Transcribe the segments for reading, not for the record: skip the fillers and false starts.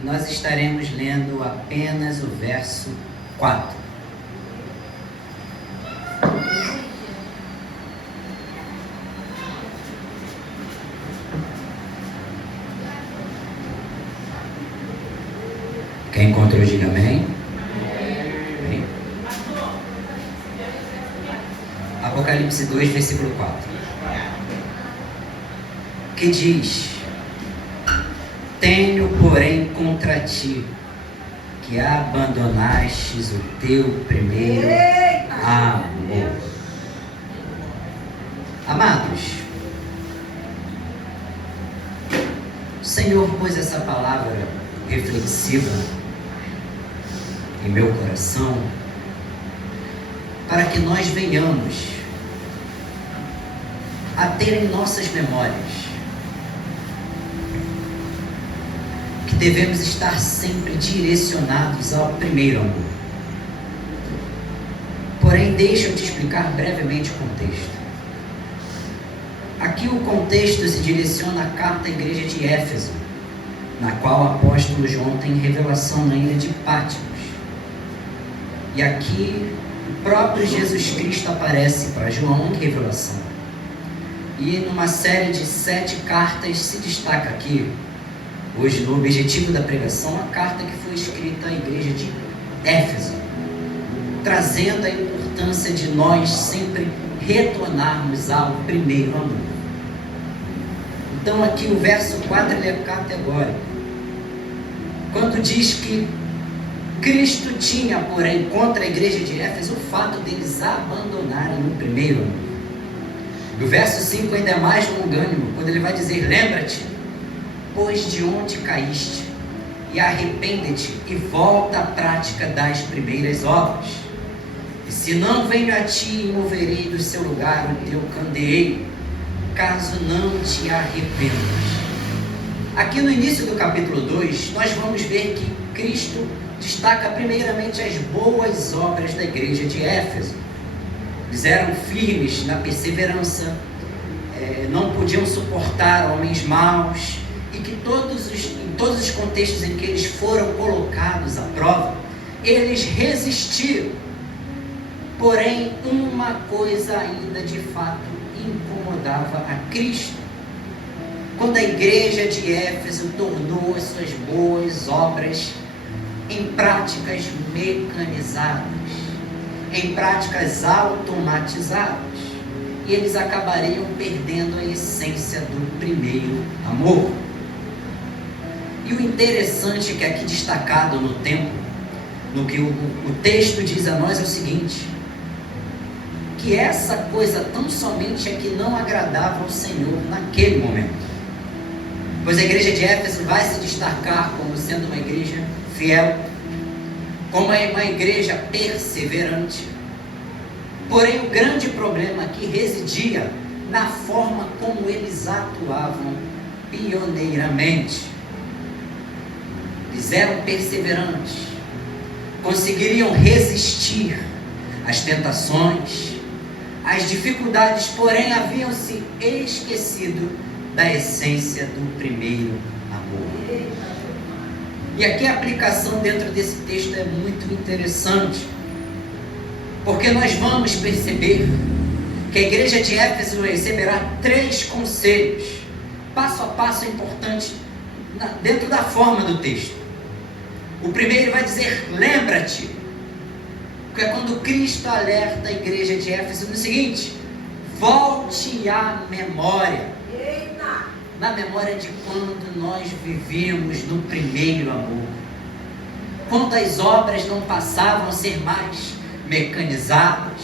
e nós estaremos lendo apenas o verso 4. Quem encontrou, diga amém. Amém. Apocalipse 2, versículo 4. Que diz: tenho, porém, contra ti, que abandonastes o teu primeiro amor. Amados, o Senhor pôs essa palavra reflexiva em meu coração para que nós venhamos a ter em nossas memórias que devemos estar sempre direcionados ao primeiro amor. Porém, deixa eu te explicar brevemente o contexto. Aqui o contexto se direciona à carta à igreja de Éfeso, na qual o apóstolo João tem revelação na ilha de Patmos. E aqui o próprio Jesus Cristo aparece para João em revelação. E numa série de 7 cartas se destaca aqui, hoje no objetivo da pregação, a carta que foi escrita à igreja de Éfeso, trazendo a importância de nós sempre retornarmos ao primeiro amor. Então aqui o verso 4 ele é categórico. Quando diz que Cristo tinha, porém, contra a igreja de Éfeso o fato deles abandonarem o primeiro amor. O verso 5 ainda é mais longânimo, quando ele vai dizer: lembra-te, pois de onde caíste, e arrepende-te, e volta à prática das primeiras obras. E se não venho a ti, moverei do seu lugar o teu candeeiro, caso não te arrependas. Aqui no início do capítulo 2, nós vamos ver que Cristo destaca primeiramente as boas obras da igreja de Éfeso. Eles eram firmes na perseverança, não podiam suportar homens maus, e que em todos os contextos em que eles foram colocados à prova, eles resistiram. Porém, uma coisa ainda de fato incomodava a Cristo. Quando a igreja de Éfeso tornou as suas boas obras em práticas mecanizadas, em práticas automatizadas, e eles acabariam perdendo a essência do primeiro amor. E o interessante que aqui destacado no tempo, no que o texto diz a nós é o seguinte: que essa coisa tão somente é que não agradava ao Senhor naquele momento. Pois a igreja de Éfeso vai se destacar como sendo uma igreja fiel, como uma igreja perseverante. Porém, o grande problema aqui residia na forma como eles atuavam pioneiramente. Eles eram perseverantes, conseguiriam resistir às tentações, às dificuldades, porém haviam se esquecido da essência do primeiro amor. E aqui a aplicação dentro desse texto é muito interessante, porque nós vamos perceber que a igreja de Éfeso receberá 3 conselhos, passo a passo importante, dentro da forma do texto. O primeiro vai dizer: lembra-te, que é quando Cristo alerta a igreja de Éfeso no seguinte: volte à memória. Na memória de quando nós vivíamos no primeiro amor, quando as obras não passavam a ser mais mecanizadas,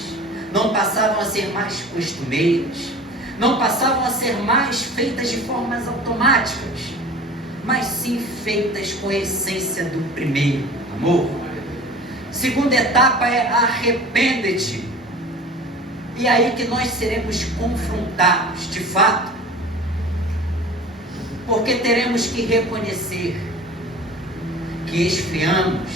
não passavam a ser mais costumeiras, não passavam a ser mais feitas de formas automáticas, mas sim feitas com a essência do primeiro amor. Segunda etapa é arrepende-te. E aí que nós seremos confrontados, de fato, porque teremos que reconhecer que esfriamos,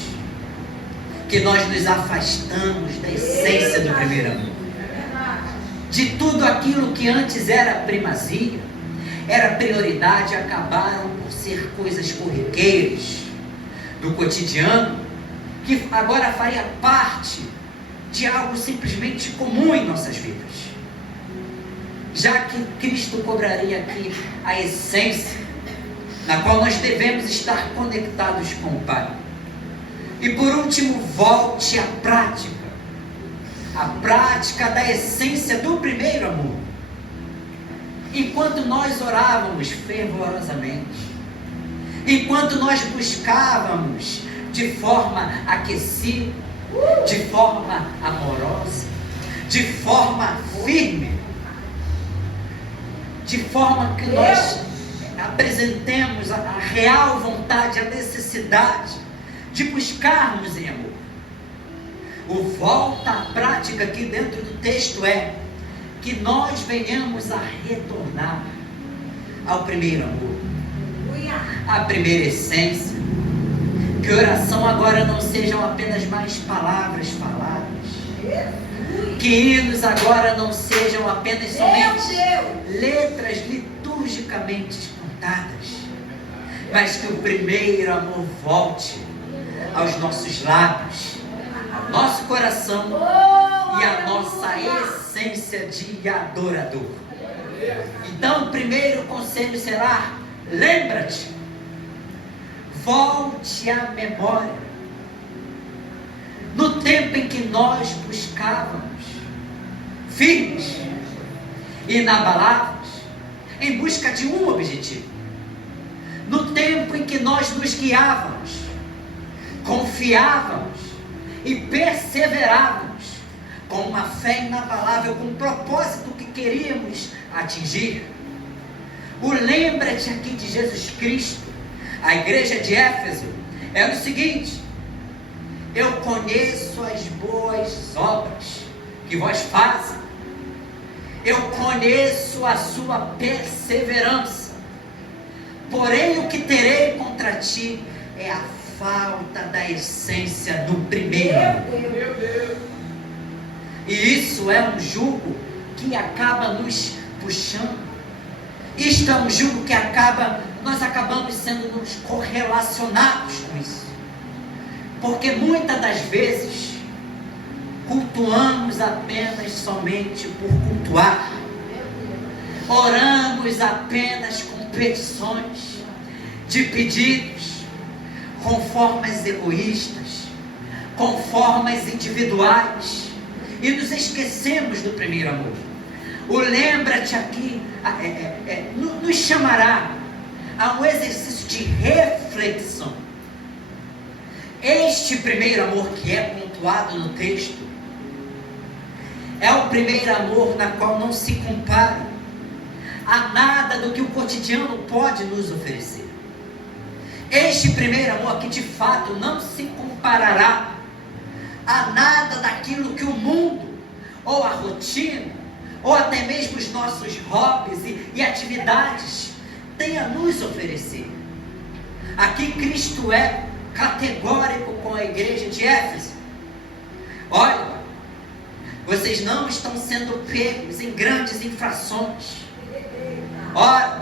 que nós nos afastamos da essência do primeiro amor. De tudo aquilo que antes era primazia, era prioridade, acabaram por ser coisas corriqueiras, do cotidiano, que agora faria parte de algo simplesmente comum em nossas vidas, já que Cristo cobraria aqui a essência na qual nós devemos estar conectados com o Pai. E por último, volte à prática da essência do primeiro amor. Enquanto nós orávamos fervorosamente, enquanto nós buscávamos de forma aquecida, de forma amorosa, de forma firme, de forma que nós apresentemos a real vontade, a necessidade de buscarmos em amor. O volta à prática aqui dentro do texto é que nós venhamos a retornar ao primeiro amor, à primeira essência. Que oração agora não sejam apenas mais palavras faladas, que hinos agora não sejam apenas somente letras liturgicamente cantadas, mas que o primeiro amor volte aos nossos lábios, ao nosso coração e à nossa essência de adorador. Então o primeiro conselho será: lembra-te, volte à memória, no tempo em que nós buscávamos, firmes, inabaláveis, em busca de um objetivo, no tempo em que nós nos guiávamos, confiávamos e perseverávamos com uma fé inabalável, com um propósito que queríamos atingir. O lembra-te aqui de Jesus Cristo, a igreja de Éfeso, é o seguinte: eu conheço as boas obras que vós fazes, eu conheço a sua perseverança, porém o que terei contra ti é a falta da essência do primeiro amor. E isso é um jugo que acaba nos puxando. Isto é um jugo que nós acabamos sendo nos correlacionados com isso, porque muitas das vezes cultuamos apenas somente por cultuar, oramos apenas com petições de pedidos, com formas egoístas, com formas individuais, e nos esquecemos do primeiro amor. O lembra-te aqui nos chamará a um exercício de reflexão. Este primeiro amor que é pontuado no texto é o primeiro amor na qual não se compara a nada do que o cotidiano pode nos oferecer. Este primeiro amor aqui de fato não se comparará a nada daquilo que o mundo, ou a rotina, ou até mesmo os nossos hobbies e atividades têm a nos oferecer. Aqui Cristo é categórico com a igreja de Éfeso. Olha, vocês não estão sendo pegos em grandes infrações. Olha,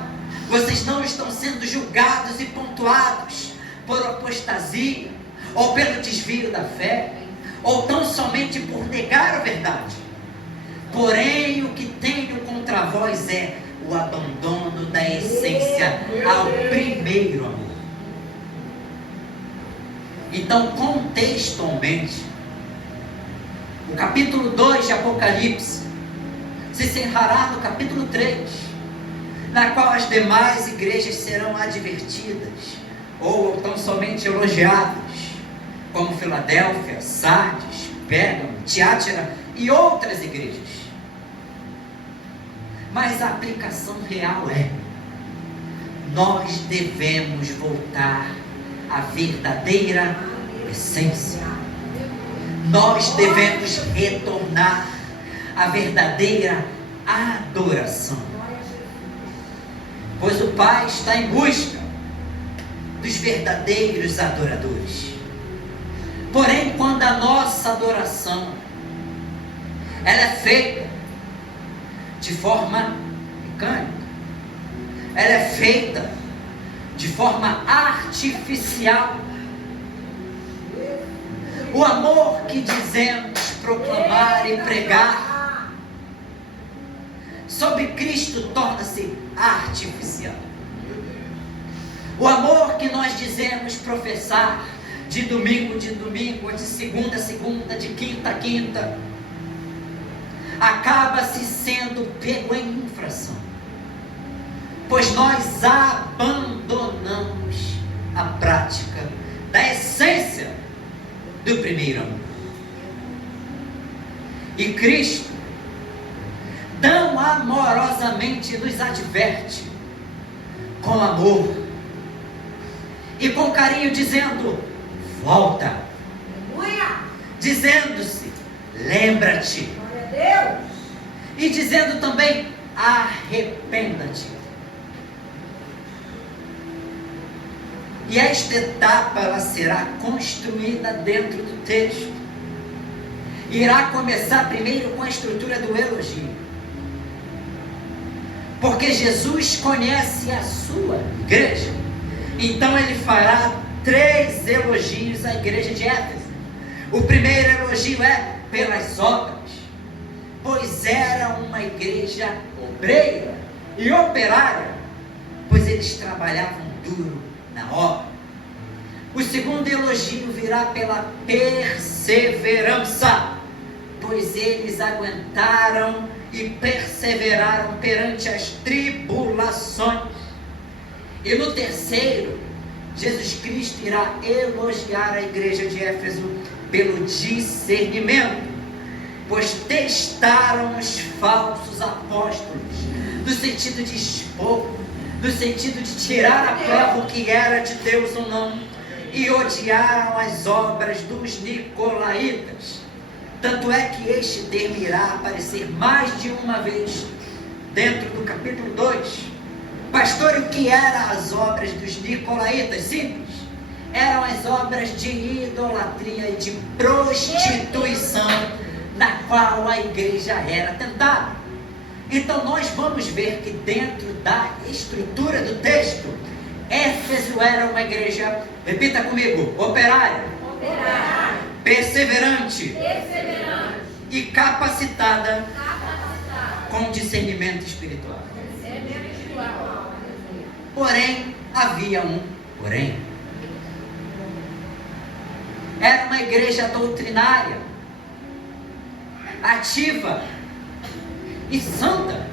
vocês não estão sendo julgados e pontuados por apostasia, ou pelo desvio da fé, ou tão somente por negar a verdade. Porém, o que tenho contra vós é o abandono da essência ao primeiro amor. Então, contextualmente, o capítulo 2 de Apocalipse se encerrará no capítulo 3, na qual as demais igrejas serão advertidas, ou tão somente elogiadas, como Filadélfia, Sardes, Pérgamo, Tiátira e outras igrejas. Mas a aplicação real é: nós devemos voltar à verdadeira essência. Nós devemos retornar à verdadeira adoração, pois o Pai está em busca dos verdadeiros adoradores. Porém, quando a nossa adoração ela é feita de forma mecânica, ela é feita de forma artificial, O amor que dizemos proclamar e pregar sobre Cristo torna-se artificial. O amor que nós dizemos professar de domingo, ou de segunda a segunda, de quinta a quinta, acaba se sendo pego em infração, pois nós abandonamos a prática da essência do primeiro amor. E Cristo tão amorosamente nos adverte com amor e com carinho, dizendo: volta, dizendo-se, lembra-te, e dizendo também, arrependa-te. E esta etapa, ela será construída dentro do texto. Irá começar primeiro com a estrutura do elogio, porque Jesus conhece a sua igreja. Então ele fará 3 elogios à igreja de Éfeso. O primeiro elogio é pelas obras, pois era uma igreja obreira e operária, pois eles trabalhavam duro na obra. O segundo elogio virá pela perseverança, pois eles aguentaram e perseveraram perante as tribulações. E no terceiro, Jesus Cristo irá elogiar a igreja de Éfeso pelo discernimento, pois testaram os falsos apóstolos, no sentido de expor, no sentido de tirar a prova o que era de Deus ou não, e odiaram as obras dos nicolaítas. Tanto é que este termo irá aparecer mais de uma vez dentro do capítulo 2. Pastor, o que eram as obras dos nicolaítas? Simples. Eram as obras de idolatria e de prostituição, na qual a igreja era tentada. Então nós vamos ver que dentro da estrutura do texto, Éfeso era uma igreja, repita comigo, operária, perseverante, e capacitada com discernimento espiritual. Porém, havia um porém. Era uma igreja doutrinária, ativa e santa,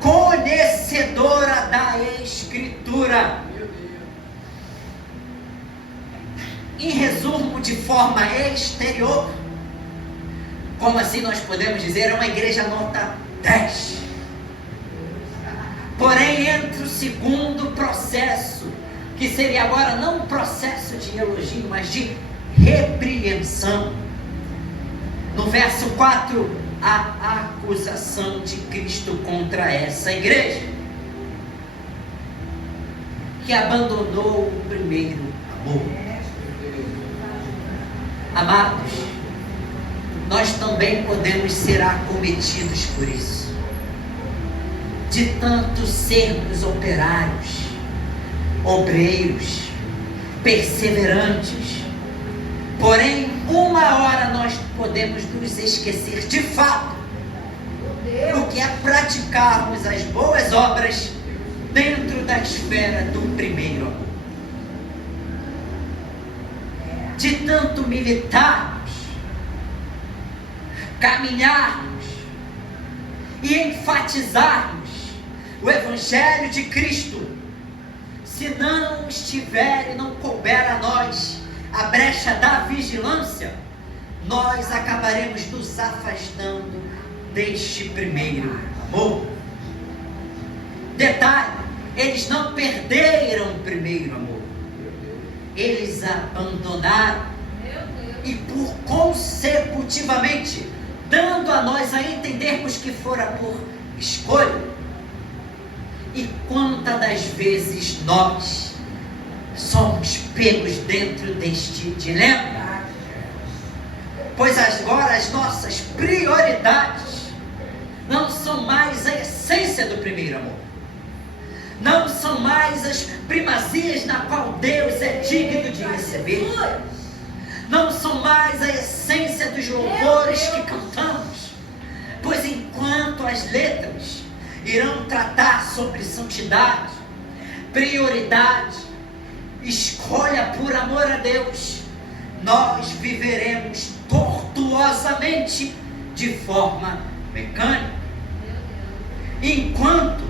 conhecedora da Escritura. Em resumo, de forma exterior, como assim nós podemos dizer, é uma igreja nota 10. Porém, entre o segundo processo, que seria agora não um processo de elogio, mas de repreensão, no verso 4, a acusação de Cristo contra essa igreja, que abandonou o primeiro amor. Amados, nós também podemos ser acometidos por isso, de tanto sermos operários, obreiros, perseverantes. Porém, uma hora nós podemos nos esquecer de fato do que é praticarmos as boas obras dentro da esfera do primeiro amor. De tanto militarmos, caminharmos e enfatizarmos o Evangelho de Cristo, se não estiver e não couber a nós a brecha da vigilância, nós acabaremos nos afastando deste primeiro amor. Detalhe, eles não perderam o primeiro amor, eles abandonaram, e por consecutivamente, dando a nós a entendermos que fora por escolha. E quantas das vezes nós somos pegos dentro deste dilema? Pois agora as nossas prioridades não são mais a essência do primeiro amor, não são mais as primazias na qual Deus é digno de receber, não são mais a essência dos louvores que cantamos, pois enquanto as letras irão tratar sobre santidade, prioridade, escolha por amor a Deus, nós viveremos tortuosamente de forma mecânica. Enquanto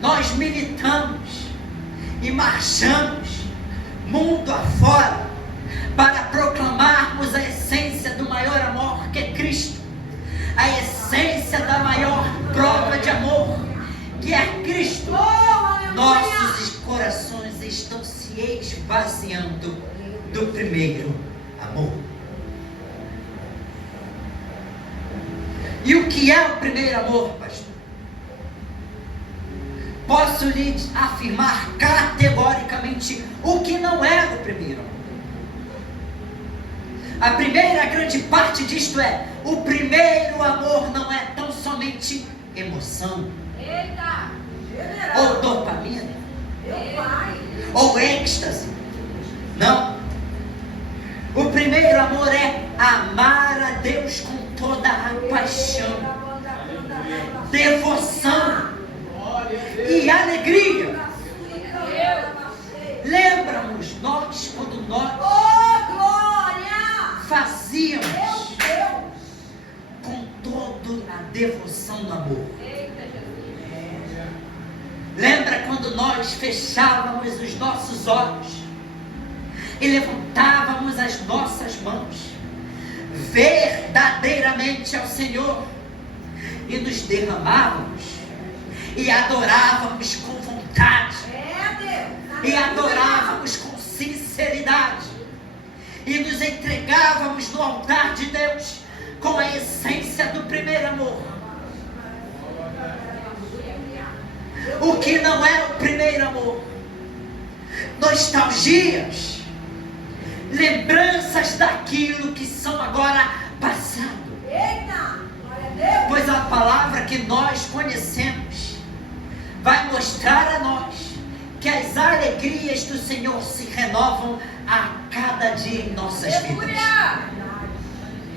nós militamos e marchamos mundo afora para proclamarmos a essência do maior amor que é Cristo, a essência da maior prova de amor que é Cristo, nossos corações estão se esvaziando do primeiro amor. E o que é o primeiro amor, pastor? Posso lhe afirmar categoricamente o que não é o primeiro amor. A primeira grande parte disto é: o primeiro amor não é tão somente emoção, ou dopamina, ou êxtase. Não. O primeiro amor é amar a Deus com toda a paixão, devoção e alegria. Lembra-nos nós quando nós fazíamos com toda a devoção do amor. Lembra quando nós fechávamos os nossos olhos e levantávamos as nossas mãos verdadeiramente ao Senhor e nos derramávamos e adorávamos com vontade e adorávamos com sinceridade e nos entregávamos no altar de Deus com a essência do primeiro amor. O que não é o primeiro amor? Nostalgias, lembranças daquilo que são agora passado. Pois a palavra que nós conhecemos vai mostrar a nós que as alegrias do Senhor se renovam a cada dia em nossas vidas.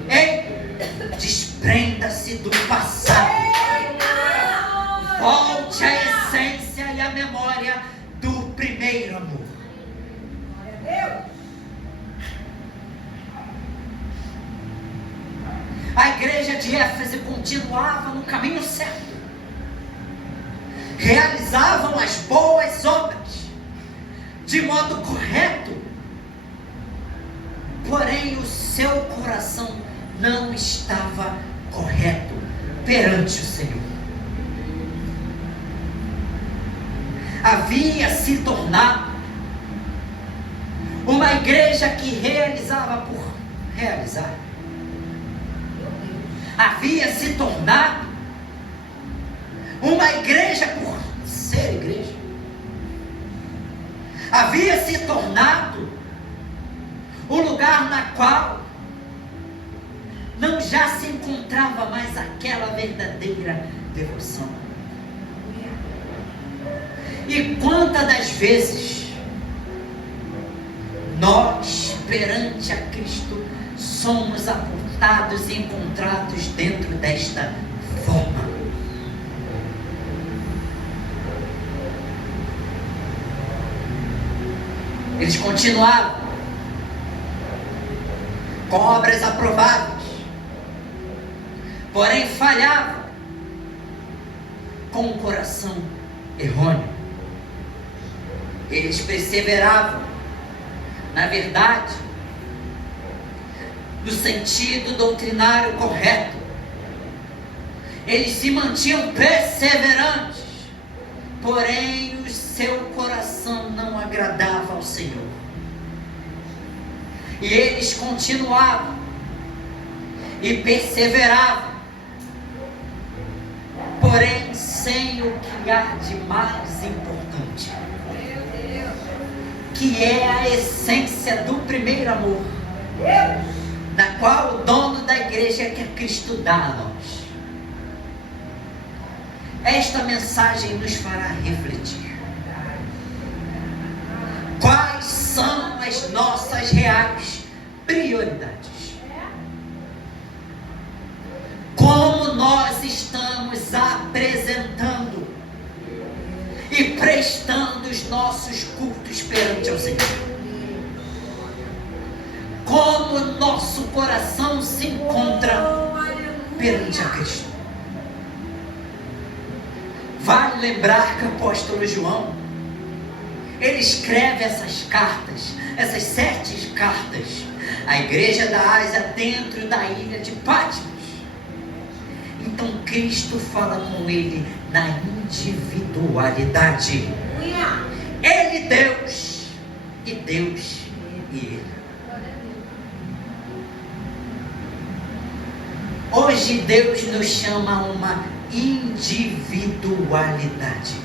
Ei, desprenda-se do passado. Volte à essência e à memória do primeiro amor. A igreja de Éfeso continuava no caminho certo. Realizavam as boas obras de modo correto. Porém, o seu coração não estava correto perante o Senhor. Havia se tornado uma igreja que realizava por realizar. Havia se tornado uma igreja por ser igreja. Havia se tornado um lugar na qual não já se encontrava mais aquela verdadeira devoção. E quantas das vezes nós, perante a Cristo, somos apontados e encontrados dentro desta forma? Eles continuavam com obras aprovadas, porém falhavam com o coração errôneo. Eles perseveravam na verdade, no sentido doutrinário correto. Eles se mantinham perseverantes, porém o seu coração não agradava ao Senhor. E eles continuavam e perseveravam, porém sem o que há de mais importante, que é a essência do primeiro amor, na qual o dono da igreja quer Cristo dá a nós. Esta mensagem nos fará refletir. Quais são as nossas reais prioridades. Como nós estamos apresentando e prestando os nossos cultos perante ao Senhor. Como nosso coração se encontra perante a Cristo. Vale lembrar que o apóstolo João, ele escreve essas cartas, essas 7 cartas, à igreja da Ásia dentro da ilha de Patmos. Então Cristo fala com ele na individualidade. Ele Deus e Deus e ele. Hoje Deus nos chama a uma individualidade.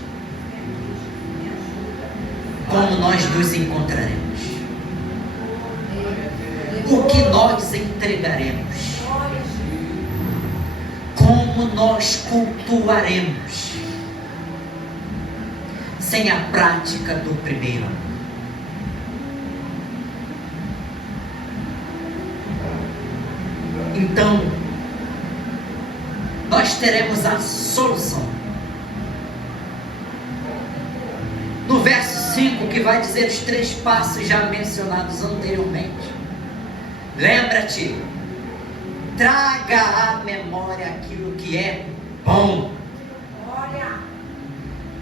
Como nós nos encontraremos? O que nós entregaremos? Como nós cultuaremos? Sem a prática do primeiro amor. Então, nós teremos a solução. No verso 5, que vai dizer os 3 passos já mencionados anteriormente. Lembra-te, traga à memória aquilo que é bom.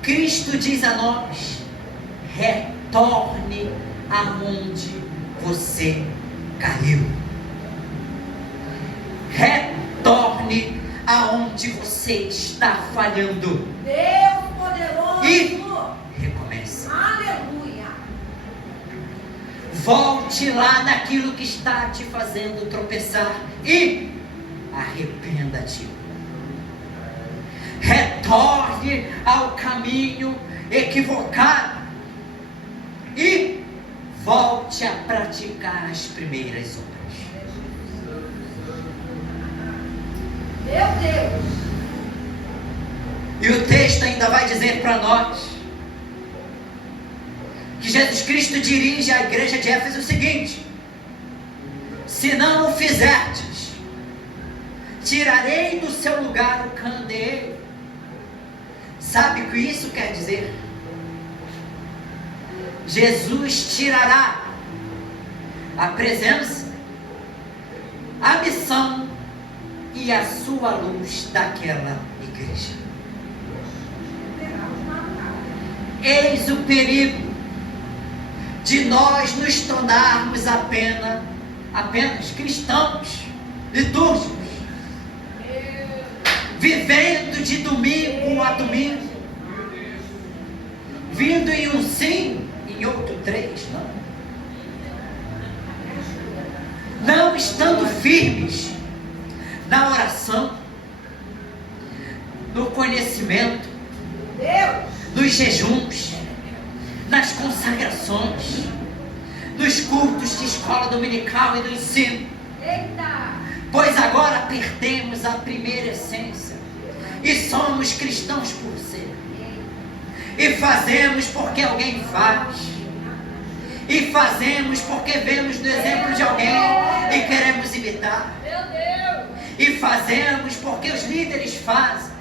Cristo diz a nós: retorne aonde você caiu. Retorne aonde você está falhando. Deus poderoso. E recomece. Aleluia. Volte lá naquilo que está te fazendo tropeçar e arrependa-te. Retorne ao caminho equivocado e volte a praticar as primeiras obras. Meu Deus. E o texto ainda vai dizer para nós que Jesus Cristo dirige à igreja de Éfeso o seguinte: se não o fizerdes, tirarei do seu lugar o candeeiro. Sabe o que isso quer dizer? Jesus tirará a presença, a missão e a sua luz daquela igreja. Eis o perigo de nós nos tornarmos apenas cristãos litúrgicos, vivendo de domingo a domingo, vindo em um sim, em outro 3, não estando firmes na oração, no conhecimento, nos jejuns, nas consagrações, nos cultos de escola dominical e do ensino. Pois agora perdemos a primeira essência e somos cristãos por ser, e fazemos porque alguém faz, e fazemos porque vemos no exemplo de alguém e queremos imitar, e fazemos porque os líderes fazem,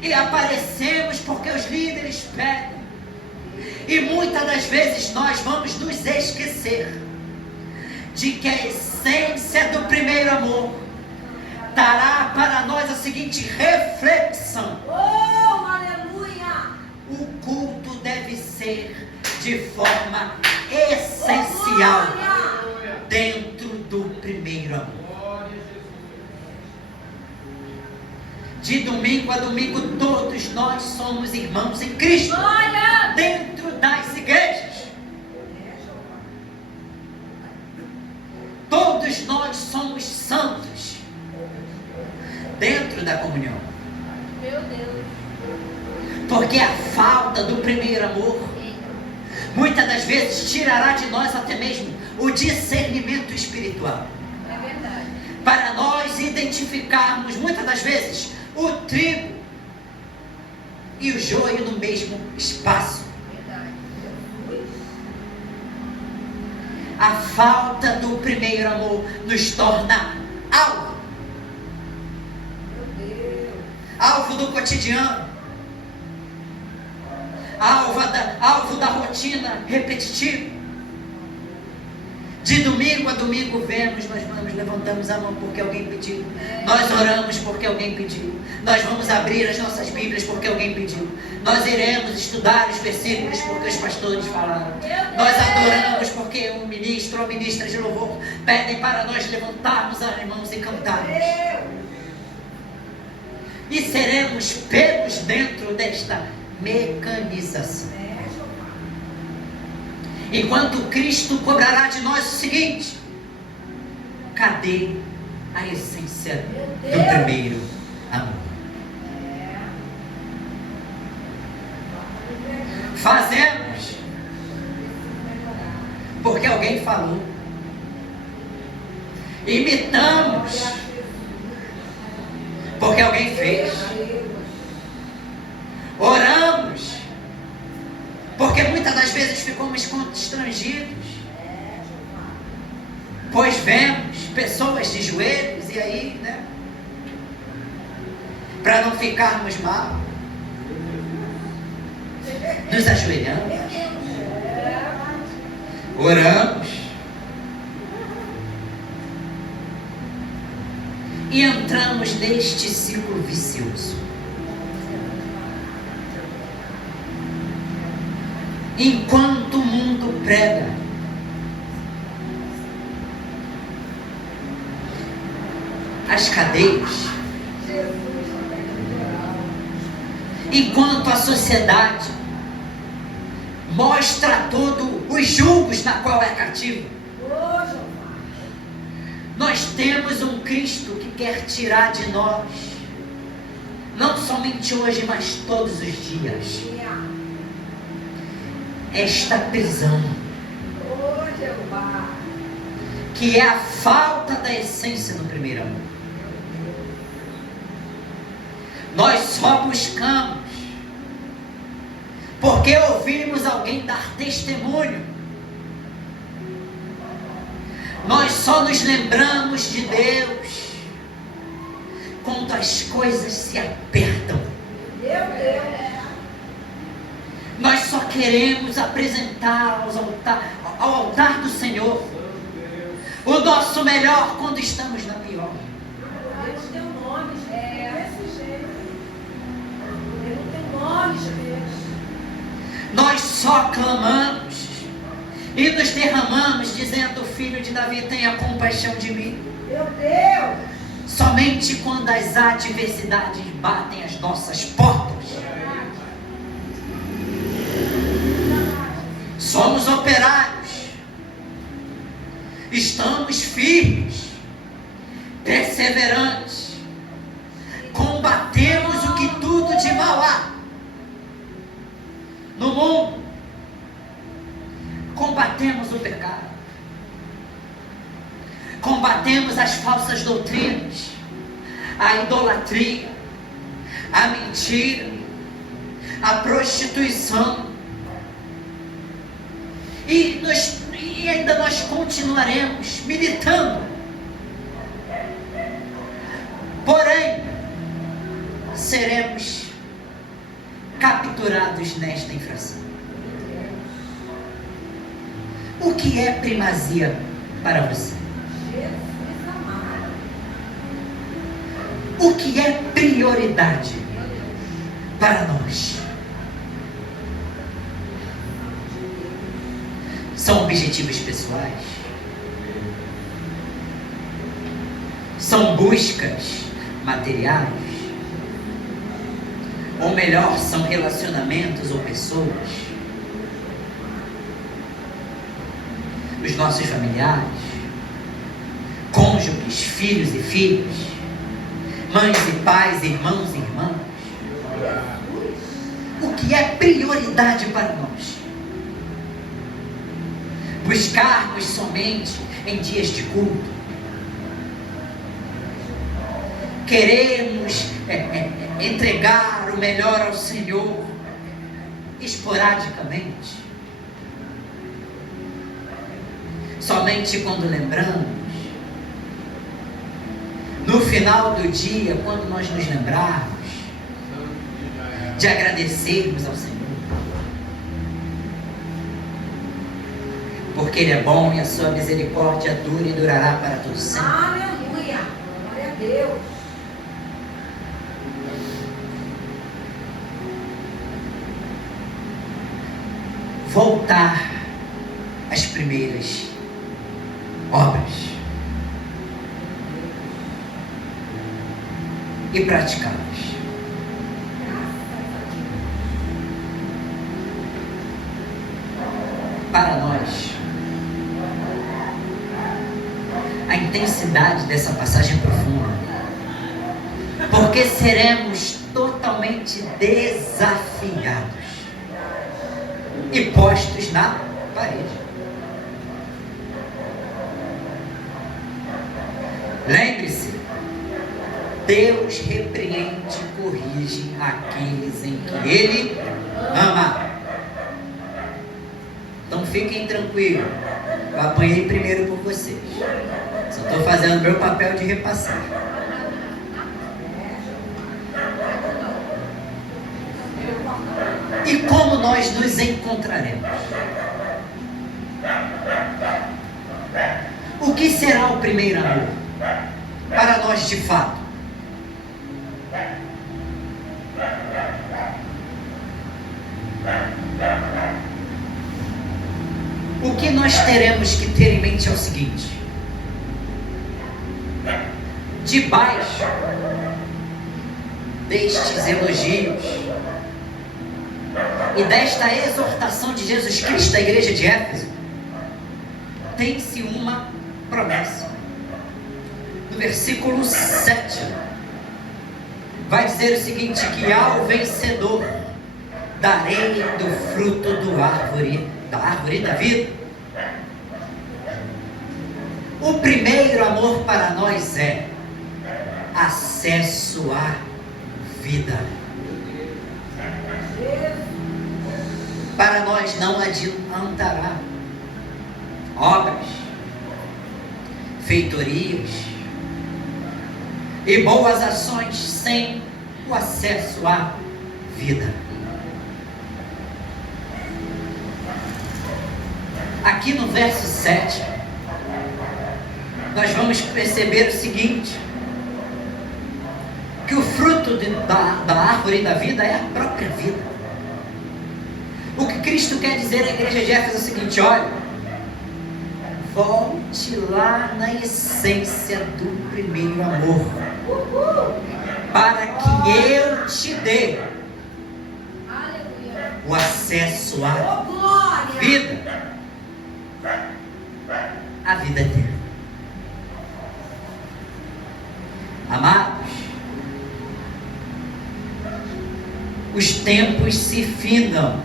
e aparecemos porque os líderes pedem, e muitas das vezes nós vamos nos esquecer de que a essência do primeiro amor dará para nós a seguinte reflexão: oh, aleluia! O culto deve ser de forma essencial dentro do primeiro amor. De domingo a domingo, todos nós somos irmãos em Cristo, dentro das igrejas. Todos nós somos santos dentro da comunhão. Meu Deus. Porque a falta do primeiro amor muitas das vezes tirará de nós até mesmo o discernimento espiritual. É verdade. Para nós identificarmos muitas das vezes o trigo e o joio no mesmo espaço. Verdade. A falta do primeiro amor nos torna alvo. Alvo do cotidiano. Alvo da rotina repetitiva. De domingo a domingo nós levantamos a mão porque alguém pediu. Nós oramos porque alguém pediu. Nós vamos abrir as nossas Bíblias porque alguém pediu. Nós iremos estudar os versículos porque os pastores falaram. Nós adoramos porque um ministro ou ministra de louvor pedem para nós levantarmos as mãos e cantarmos. E seremos pegos dentro desta mecanização. Enquanto Cristo cobrará de nós o seguinte: cadê a essência do primeiro amor? Fazemos porque alguém falou. Imitamos porque alguém fez. Oramos porque muitas das vezes ficamos constrangidos, pois vemos pessoas de joelhos e aí, né? Para não ficarmos mal, nos ajoelhamos, oramos e entramos neste ciclo vicioso. Enquanto o mundo prega as cadeias, enquanto a sociedade mostra todos os julgos na qual é cativo, nós temos um Cristo que quer tirar de nós, não somente hoje, mas todos os dias, esta prisão, que é a falta da essência do primeiro amor. Nós só buscamos porque ouvimos alguém dar testemunho. Nós só nos lembramos de Deus quando as coisas se apertam. Nós só queremos apresentar ao altar do Senhor o nosso melhor quando estamos na pior. Nós só clamamos e nos derramamos dizendo: Filho de Davi, tenha compaixão de mim. Meu Deus! Somente quando as adversidades batem as nossas portas. Somos operários, estamos firmes, perseverantes, combatemos o que tudo de mal há no mundo, combatemos o pecado, combatemos as falsas doutrinas, a idolatria, a mentira, a prostituição. E ainda nós continuaremos militando. Porém, seremos capturados nesta infração. O que é primazia para você? O que é prioridade para nós? São objetivos pessoais? São buscas materiais? Ou melhor, são relacionamentos ou pessoas? Os nossos familiares, cônjuges, filhos e filhas, mães e pais, irmãos e irmãs. O que é prioridade para nós? Buscarmos somente em dias de culto? Queremos entregar o melhor ao Senhor esporadicamente? somente quando lembramos. No final do dia, quando nós nos lembrarmos de agradecermos ao Senhor. Porque Ele é bom e a sua misericórdia dura e durará para todo sempre. Aleluia. Glória a Deus. Voltar às primeiras obras e praticá-las. Para nós, a intensidade dessa passagem é profunda, porque seremos totalmente desafiados e postos na parede. Lembre-se, Deus repreende e corrige aqueles em que Ele ama. Então fiquem tranquilos, eu apanhei primeiro por vocês, só estou fazendo meu papel de repassar. E como nós nos encontraremos? O que será o primeiro amor para nós de fato? O que nós teremos que ter em mente é o seguinte: debaixo destes elogios e desta exortação de Jesus Cristo à igreja de Éfeso, tem-se uma promessa. No versículo 7 vai dizer o seguinte: que ao vencedor darei do fruto da árvore da vida. O primeiro amor para nós é acesso à vida. Para nós não adiantará obras, feitorias e boas ações sem o acesso à vida. Aqui no verso 7, nós vamos perceber o seguinte: que o fruto da árvore da vida é a própria vida. O que Cristo quer dizer à igreja de Éfeso é o seguinte: olha, volte lá na essência do primeiro amor, para que eu te dê o acesso à vida, a vida eterna. Amados, os tempos se findam,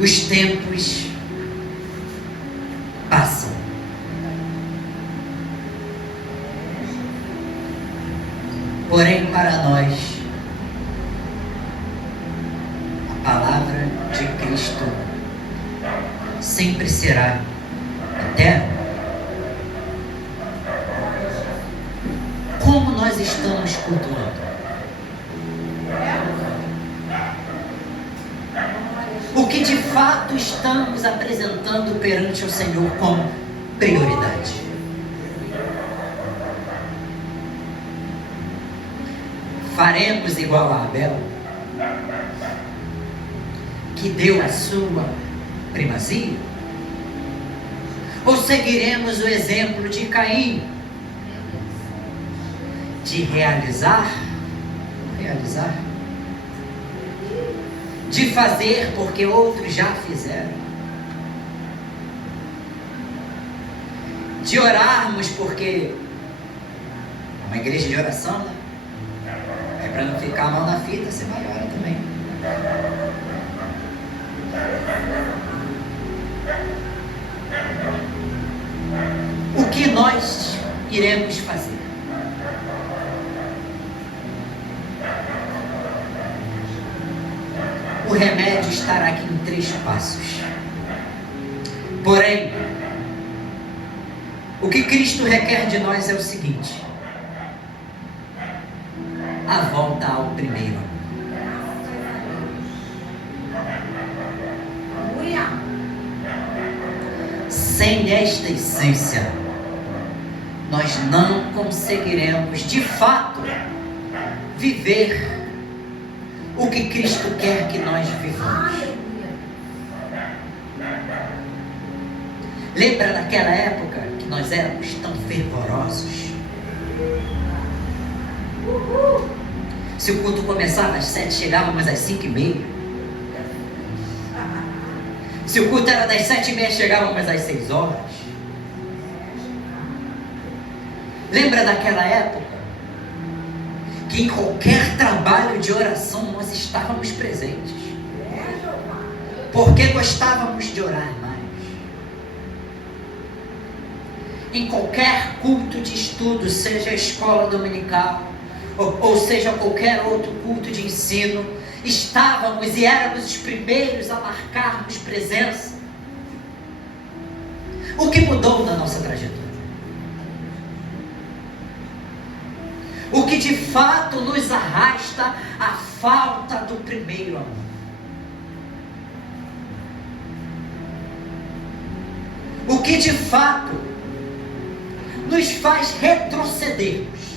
os tempos passam. Porém, para nós, a palavra de Cristo sempre será eterna. Como nós estamos cultuando? O que de fato estamos apresentando perante o Senhor como prioridade? Faremos igual a Abel, que deu a sua primazia? Ou seguiremos o exemplo de Caim, de realizar, de fazer porque outros já fizeram, de orarmos porque é uma igreja de oração, né? É para não ficar mal na fita, você vai orar também. O que nós iremos fazer? O remédio estará aqui em 3 passos. Porém, o que Cristo requer de nós é o seguinte: a volta ao primeiro amor. Sem esta essência, nós não conseguiremos de fato viver o que Cristo quer que nós vivamos. Lembra daquela época que nós éramos tão fervorosos? Se o culto começava às 7, chegávamos às 5h30. Se o culto era das 7h30, chegávamos às 6 horas. Lembra daquela época que em qualquer trabalho de oração nós estávamos presentes, porque gostávamos de orar mais. Em qualquer culto de estudo, seja a escola dominical, ou seja qualquer outro culto de ensino, estávamos e éramos os primeiros a marcarmos presença. O que mudou na nossa trajetória? O que de fato nos arrasta à falta do primeiro amor. O que de fato nos faz retrocedermos.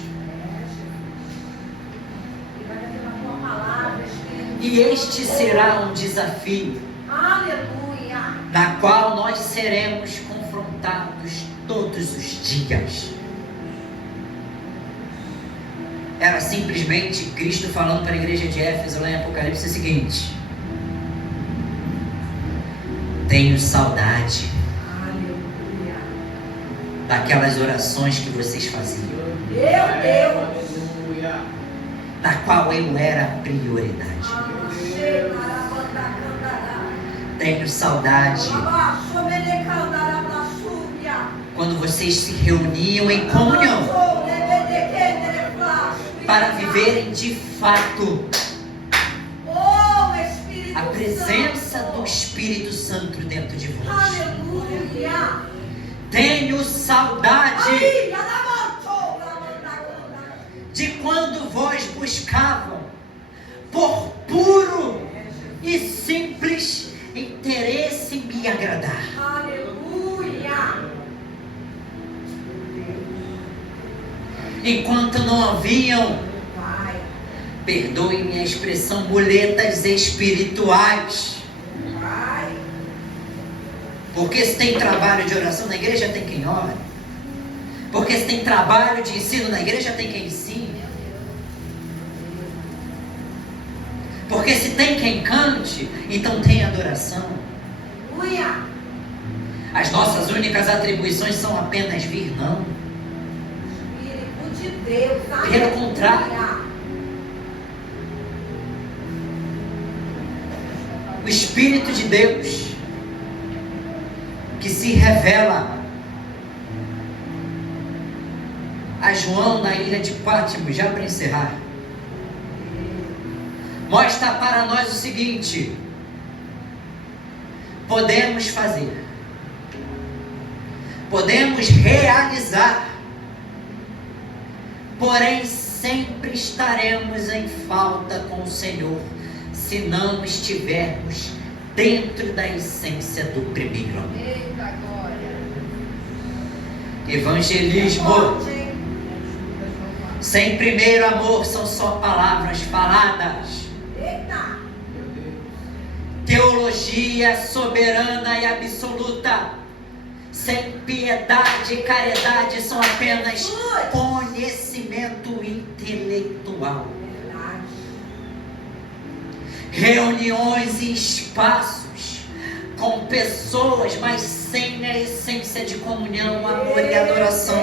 E este será um desafio, Aleluia, na qual nós seremos confrontados todos os dias. Era simplesmente Cristo falando para a igreja de Éfeso lá em Apocalipse o seguinte: tenho saudade daquelas orações que vocês faziam, meu Deus, na qual eu era a prioridade. Tenho saudade quando vocês se reuniam em comunhão para viverem de fato a presença do Espírito Santo dentro de vós. Aleluia. Tenho saudade de quando vós buscavam por puro e simples interesse em me agradar. Aleluia. Enquanto não haviam, Pai, perdoem-me a expressão, muletas espirituais. Pai, Porque se tem trabalho de oração na igreja, tem quem ora. Porque se tem trabalho de ensino na igreja, tem quem ensine. Porque se tem quem cante, então tem adoração. aleluia. As nossas únicas atribuições são apenas vir, não. Espírito de Deus, Pelo contrário. O Espírito de Deus que se revela a João na ilha de Pátmos, já para encerrar, mostra para nós o seguinte: podemos fazer, podemos realizar, porém sempre estaremos em falta com o Senhor se não estivermos dentro da essência do primeiro amor. Eita glória. Evangelismo sem primeiro amor são só palavras faladas. Eita. Teologia soberana e absoluta sem piedade e caridade são apenas conhecimento intelectual. Verdade. Reuniões e espaços com pessoas, mas sem a essência de comunhão, amor e adoração,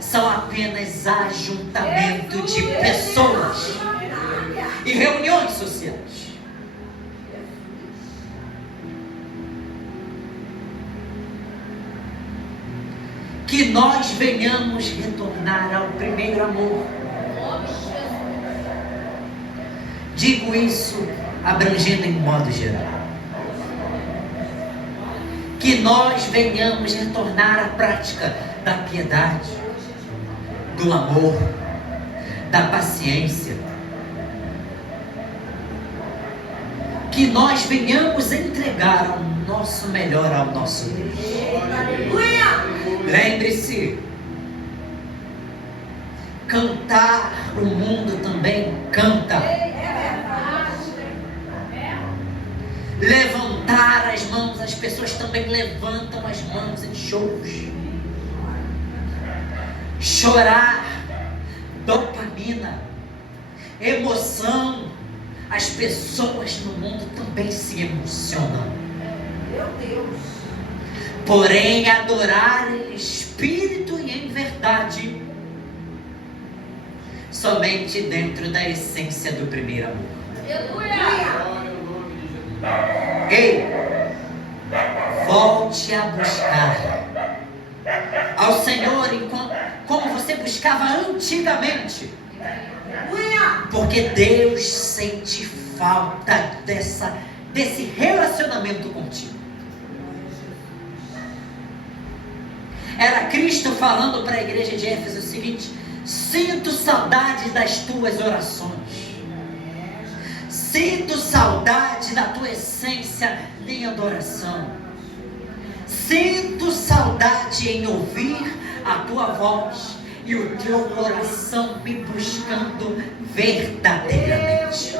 são apenas ajuntamento de pessoas e reuniões sociais. Que nós venhamos retornar ao primeiro amor. Digo isso abrangendo em modo geral. Que nós venhamos retornar à prática da piedade, do amor, da paciência. Que nós venhamos entregar o nosso melhor ao nosso Deus. Lembre-se, cantar, o mundo também canta. Levantar as mãos, as pessoas também levantam as mãos em shows. Chorar, dopamina, emoção. As pessoas no mundo também se emocionam. Meu Deus. Porém, adorar em espírito e em verdade, somente dentro da essência do primeiro amor. Ei, volte a buscar ao Senhor como você buscava antigamente. Porque Deus sente falta desse relacionamento contigo. Era Cristo falando para a igreja de Éfeso o seguinte: sinto saudade das tuas orações. Sinto saudade da tua essência em adoração. Sinto saudade em ouvir a tua voz e o teu coração me buscando verdadeiramente.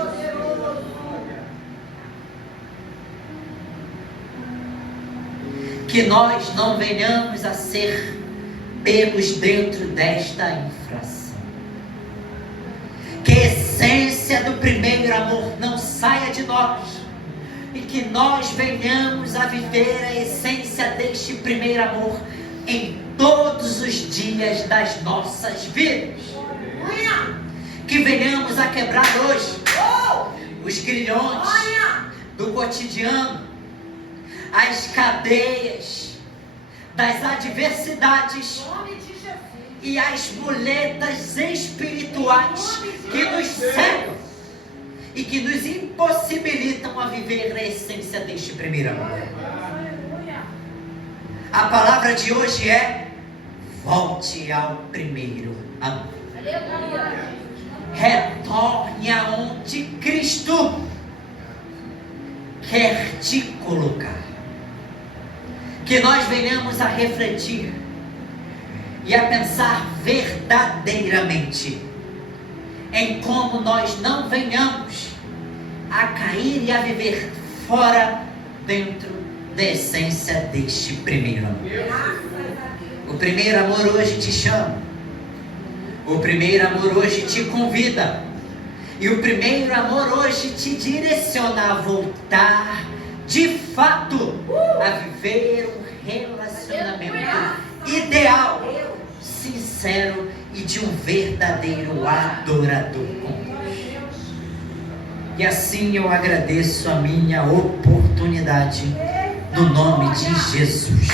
Que nós não venhamos a ser pegos dentro desta infração. Que a essência do primeiro amor não saia de nós. E que nós venhamos a viver a essência deste primeiro amor em todos os dias das nossas vidas. Que venhamos a quebrar hoje os grilhões do cotidiano, as cadeias das adversidades e as muletas espirituais que nos cegam e que nos impossibilitam a viver a essência deste primeiro amor. A palavra de hoje é: volte ao primeiro amor. Retorne aonde Cristo quer te colocar. Que nós venhamos a refletir e a pensar verdadeiramente em como nós não venhamos a cair e a viver fora dentro da essência deste primeiro amor. O primeiro amor hoje te chama. O primeiro amor hoje te convida. E o primeiro amor hoje te direciona a voltar de fato a viver um relacionamento ideal, sincero e de um verdadeiro adorador com Deus. E assim eu agradeço a minha oportunidade no nome de Jesus.